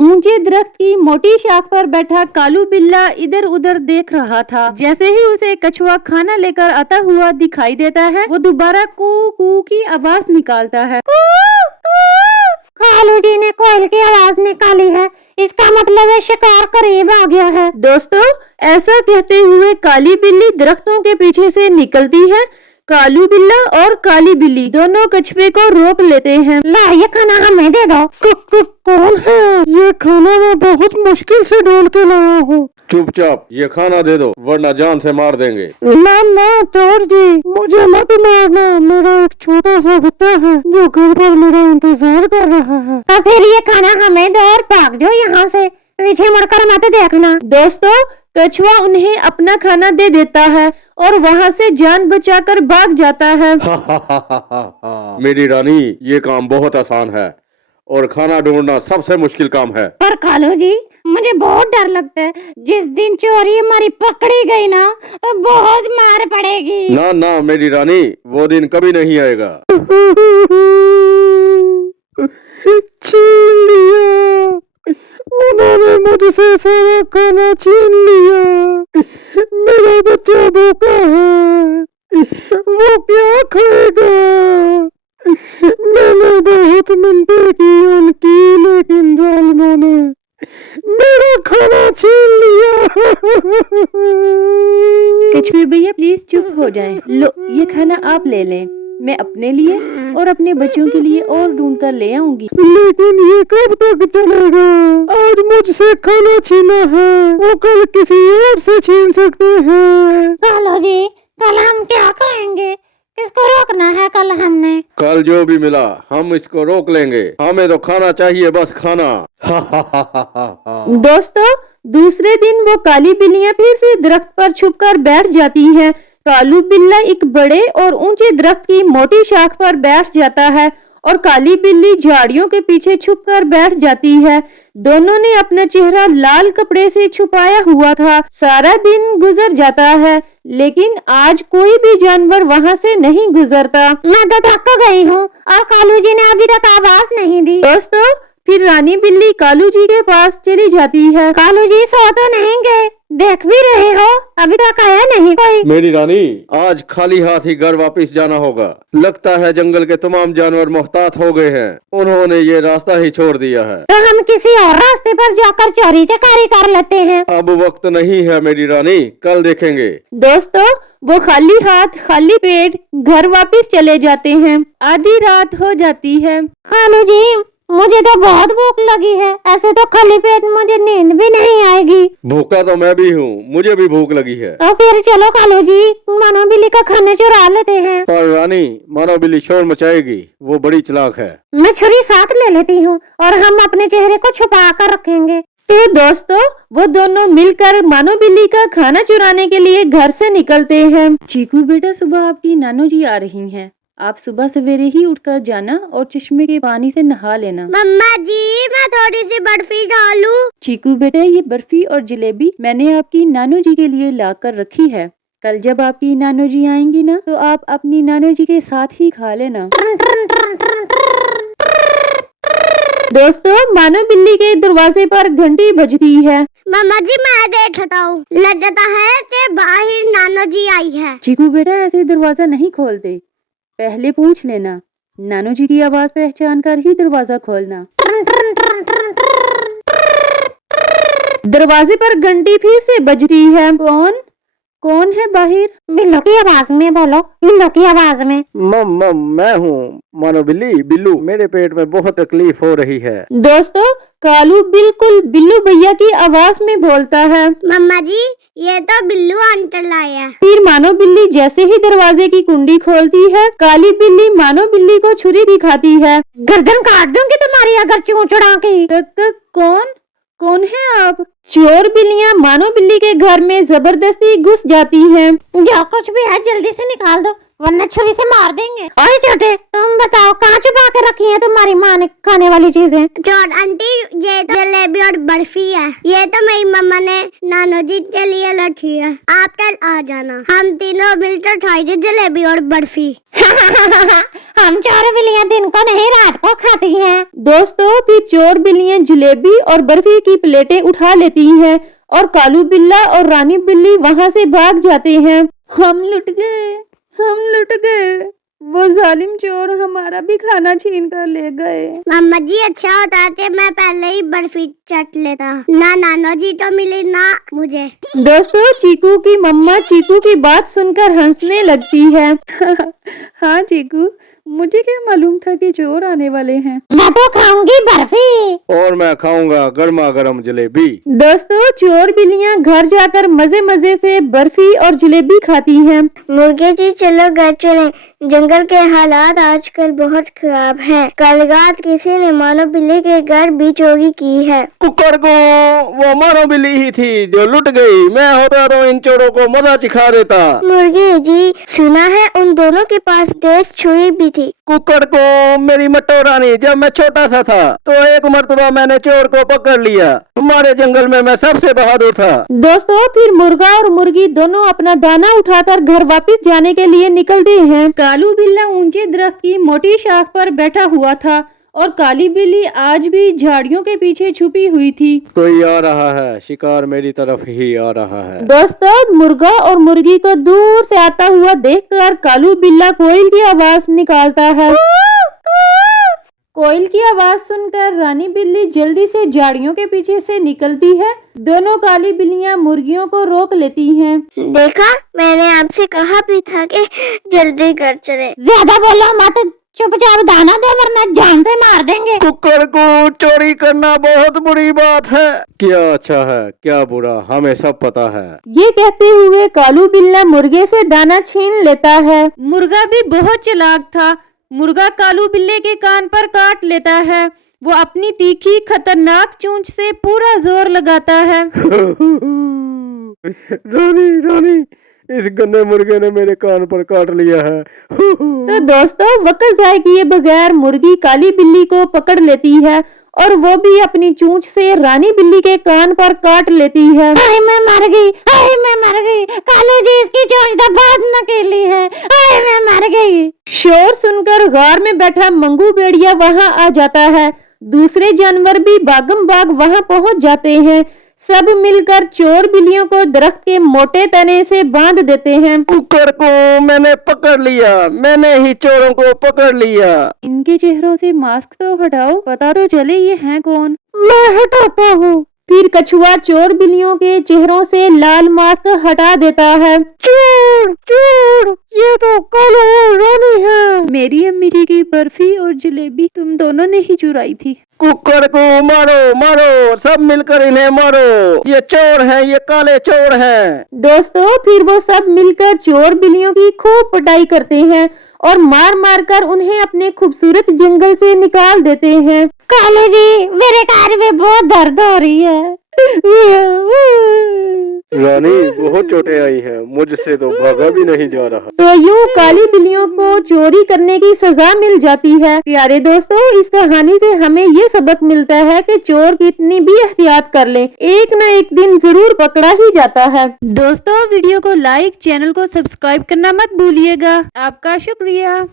ऊंचे दरख्त की मोटी शाख पर बैठा कालू बिल्ला इधर उधर देख रहा था। जैसे ही उसे कछुआ खाना लेकर आता हुआ दिखाई देता है, वो दोबारा कू कू की आवाज निकालता है। कालू जी ने कोयल की आवाज निकाली है, इसका मतलब है शिकार करीब आ गया है। दोस्तों, ऐसा कहते हुए काली बिल्ली दरख्तों के पीछे से निकलती है। कालू बिल्ला और काली बिल्ली दोनों कछुए को रोक लेते हैं। ला, ये खाना हमें दे दो। कौन है? ये खाना मैं बहुत मुश्किल से ढूंढ के लाया हूँ। चुपचाप ये खाना दे दो, वरना जान से मार देंगे। ना चोर जी, मुझे मत मारना। मेरा एक छोटा सा कुत्ता है जो घर पर मेरा इंतजार कर रहा है। तो फिर ये खाना हमें दो और भाग जाओ यहाँ से, पीछे मुड़कर मत देखना। दोस्तों, कछुआ उन्हें अपना खाना दे देता है और वहाँ से जान बचाकर भाग जाता है। मेरी रानी, ये काम बहुत आसान है और खाना ढूंढना सबसे मुश्किल काम है। पर कालू जी, मुझे बहुत डर लगता है। जिस दिन चोरी हमारी पकड़ी गई ना, तो बहुत मार पड़ेगी। ना मेरी रानी, वो दिन कभी नहीं आएगा। छीन लिया, उन्होंने मुझसे सारा खाना छीन लिया। मेरा बच्चा भूखा है, वो क्या खाएगा? मैंने बहुत मिन्नतें की उनकी, लेकिन जालिमों ने मेरा खाना छीन लिया। कछुए भैया प्लीज चुप हो जाएं। लो, ये खाना आप ले लें, मैं अपने लिए और अपने बच्चों के लिए और ढूंढ कर ले आऊंगी। लेकिन ये कब तक चलेगा? आज मुझसे खाना छीना है, वो कल किसी और से छीन सकते हैं। कालू जी, कल हम क्या खाएंगे? किसको रोकना है कल हमने? कल जो भी मिला हम इसको रोक लेंगे। हमें तो खाना चाहिए, बस खाना। दोस्तों, दूसरे दिन वो काली बिल्लियां फिर से दरख्त पर छुपकर बैठ जाती हैं। कालू बिल्ला एक बड़े और ऊंचे दरख्त की मोटी शाख पर बैठ जाता है और काली बिल्ली झाड़ियों के पीछे छुपकर बैठ जाती है। दोनों ने अपना चेहरा लाल कपड़े से छुपाया हुआ था। सारा दिन गुजर जाता है, लेकिन आज कोई भी जानवर वहाँ से नहीं गुजरता। मैं तो थक गई हूँ और कालू जी ने अभी तक आवाज नहीं दी। दोस्तों, फिर रानी बिल्ली कालू जी के पास चली जाती है। कालू जी सो तो नहीं गए? देख भी रहे हो, अभी तक आया नहीं कोई। मेरी रानी, आज खाली हाथ ही घर वापस जाना होगा। लगता है जंगल के तमाम जानवर मोहतात हो गए हैं, उन्होंने ये रास्ता ही छोड़ दिया है। तो हम किसी और रास्ते पर जाकर चोरी चकारी कर लेते हैं। अब वक्त नहीं है मेरी रानी, कल देखेंगे। दोस्तों, वो खाली हाथ खाली पेट घर वापस चले जाते हैं। आधी रात हो जाती है। कालू जी, मुझे तो बहुत भूख लगी है, ऐसे तो खाली पेट मुझे नींद भी नहीं आएगी। भूखा तो मैं भी हूँ, मुझे भी भूख लगी है। तो फिर चलो कालू जी, मानो बिल्ली का खाना चुरा लेते हैं। पर रानी, मानो बिल्ली शोर मचाएगी, वो बड़ी चालाक है। मैं छुरी साथ ले लेती हूँ और हम अपने चेहरे को छुपा कर रखेंगे। तो दोस्तों, वो दोनों मिलकर मानो बिल्ली का खाना चुराने के लिए घर से निकलते हैं। चीकू बेटा, सुबह आपकी नानो जी आ रही हैं। आप सुबह सवेरे ही उठकर जाना और चश्मे के पानी से नहा लेना। मम्मा जी, मैं थोड़ी सी बर्फी डालूं? चीकू बेटा, ये बर्फी और जलेबी मैंने आपकी नानो जी के लिए ला कर रखी है। कल जब आपकी नानो जी आएंगी ना, तो आप अपनी नानो जी के साथ ही खा लेना। दोस्तों, मानो बिल्ली के दरवाजे पर घंटी बजती है। मम्मा जी, मैं देखता हूँ, लगता है कि बाहर नानो जी आई है। चीकू बेटा, ऐसे दरवाजा नहीं खोलते, पहले पूछ लेना। नानो जी की आवाज पहचान कर ही दरवाजा खोलना। दरवाजे पर घंटी फिर से बजती है। कौन है बाहर? बिल्लू की आवाज में बोलो, बिल्लू की आवाज में। मैं हूँ मानो बिल्ली। बिल्लू, मेरे पेट में बहुत तकलीफ हो रही है। दोस्तों, कालू बिल्कुल बिल्लू भैया की आवाज में बोलता है। मम्मा जी, ये तो बिल्लू अंकल आए हैं। फिर मानो बिल्ली जैसे ही दरवाजे की कुंडी खोलती है, काली बिल्ली मानो बिल्ली को छुरी दिखाती है। गर्दन काट दूंगी तुम्हारी अगर चोंच उड़ा के। कौन है आप? चोर बिल्लियां मानो बिल्ली के घर में जबरदस्ती घुस जाती हैं। जो कुछ भी है जल्दी से निकाल दो, वरना छुरी से मार देंगे। ओए छोटे, तुम बताओ कहाँ छुपा के रखी है तुम्हारी माँ ने खाने वाली चीजें? चोट आंटी, ये तो जलेबी और बर्फी है। ये तो मेरी मम्मा ने नानो जी के लिए रखी है। आप कल आ जाना, हम तीनों मिलकर खाएंगे जलेबी और बर्फी। हम चोर बिल्लियाँ दिन को नहीं रात को खाती हैं। दोस्तों फिर चोर बिल्लियां जलेबी और बर्फी की प्लेटें उठा लेती हैं और कालू बिल्ला और रानी बिल्ली वहां से भाग जाते हैं। हम लुट गए, वो जालिम चोर हमारा भी खाना छीन कर ले गए। मम्मा जी, अच्छा होता कि मैं पहले ही बर्फी चट लेता। ना नानो जी को मिली ना मुझे। दोस्तों चीकू की मम्मा चीकू की बात सुनकर हंसने लगती है। हाँ चीकू, मुझे क्या मालूम था कि चोर आने वाले हैं। मैं तो खाऊंगी बर्फी। और मैं खाऊंगा गर्मा गर्म जलेबी। दोस्तों चोर बिल्लियां घर जाकर मजे मजे से बर्फी और जलेबी खाती हैं। मुर्गे जी चलो घर चलें। जंगल के हालात आजकल बहुत खराब हैं। कल रात किसी ने मानो बिल्ली के घर भी चोरी की है। कुकर को वो मानो बिल्ली ही थी जो लुट गई। मैं होता तो इन चोरों को मजा सिखा देता। मुर्गे जी, सुना है उन दोनों के पास तेज छुरी भी थी। कुकर को मेरी मट्टो रानी, जब मैं छोटा सा था तो एक मर्तबा मैंने चोर को पकड़ लिया। हमारे जंगल में मैं सबसे बहादुर था। दोस्तों फिर मुर्गा और मुर्गी दोनों अपना दाना उठाकर घर वापस जाने के लिए निकलते हैं। कालू बिल्ला ऊंचे दरख्त की मोटी शाख पर बैठा हुआ था और काली बिल्ली आज भी झाड़ियों के पीछे छुपी हुई थी। कोई आ रहा है, शिकार मेरी तरफ ही आ रहा है। दोस्तों मुर्गा और मुर्गी को दूर से आता हुआ देखकर कालू बिल्ला कोयल की आवाज निकालता है। कोयल की आवाज सुनकर रानी बिल्ली जल्दी से झाड़ियों के पीछे से निकलती है। दोनों काली बिल्लियां मुर्गियों को रोक लेती हैं। देखा, मैंने आपसे कहा भी था कि जल्दी घर चले। ज्यादा बोलो मत, चुपचाप दाना दे वरना जान से मार देंगे। कुकर को चोरी करना बहुत बुरी बात है। क्या अच्छा है क्या बुरा, हमें सब पता है। ये कहते हुए कालू बिल्ला मुर्गे से दाना छीन लेता है। मुर्गा भी बहुत चालाक था। मुर्गा कालू बिल्ले के कान पर काट लेता है। वो अपनी तीखी खतरनाक चोंच से पूरा जोर लगाता है। रानी, इस गंदे मुर्गे ने मेरे कान पर काट लिया है। तो दोस्तों वक्त जाए किए बगैर मुर्गी काली बिल्ली को पकड़ लेती है और वो भी अपनी चोंच से रानी बिल्ली के कान पर काट लेती है। हाय मैं मर गई, कालू जी इसकी चोंच तो बहुत नकीली है। हाय मैं मर गई। शोर सुनकर गार में बैठा मंगू भेड़िया वहां आ जाता है। दूसरे जानवर भी बागम बाग वहां पहुंच जाते हैं। सब मिलकर चोर बिल्लियों को दरख्त के मोटे तने से बांध देते हैं। कुकर को मैंने पकड़ लिया, मैंने ही चोरों को पकड़ लिया। इनके चेहरों से मास्क तो हटाओ, पता तो चले ये हैं कौन। मैं हटाता हूँ। फिर कछुआ चोर बिल्लियों के चेहरों से लाल मास्क हटा देता है। चोर, ये तो कालू रानी है। मेरी अम्मी जी की बर्फी और जलेबी तुम दोनों ने ही चुराई थी। कुकर को मारो, सब मिलकर इन्हें मारो। ये चोर हैं, ये काले चोर हैं। दोस्तों फिर वो सब मिलकर चोर बिल्लियों की खूब पिटाई करते हैं और मार मार कर उन्हें अपने खूबसूरत जंगल से निकाल देते हैं। कालू जी मेरे कान में बहुत दर्द हो रही है। रानी बहुत चोटें आई हैं, मुझसे तो भागा भी नहीं जा रहा। तो यूं काली बिल्लियों को चोरी करने की सजा मिल जाती है। प्यारे दोस्तों इस कहानी से हमें ये सबक मिलता है कि चोर कितनी भी एहतियात कर ले, एक न एक दिन जरूर पकड़ा ही जाता है। दोस्तों वीडियो को लाइक, चैनल को सब्सक्राइब करना मत भूलिएगा। आपका शुक्रिया।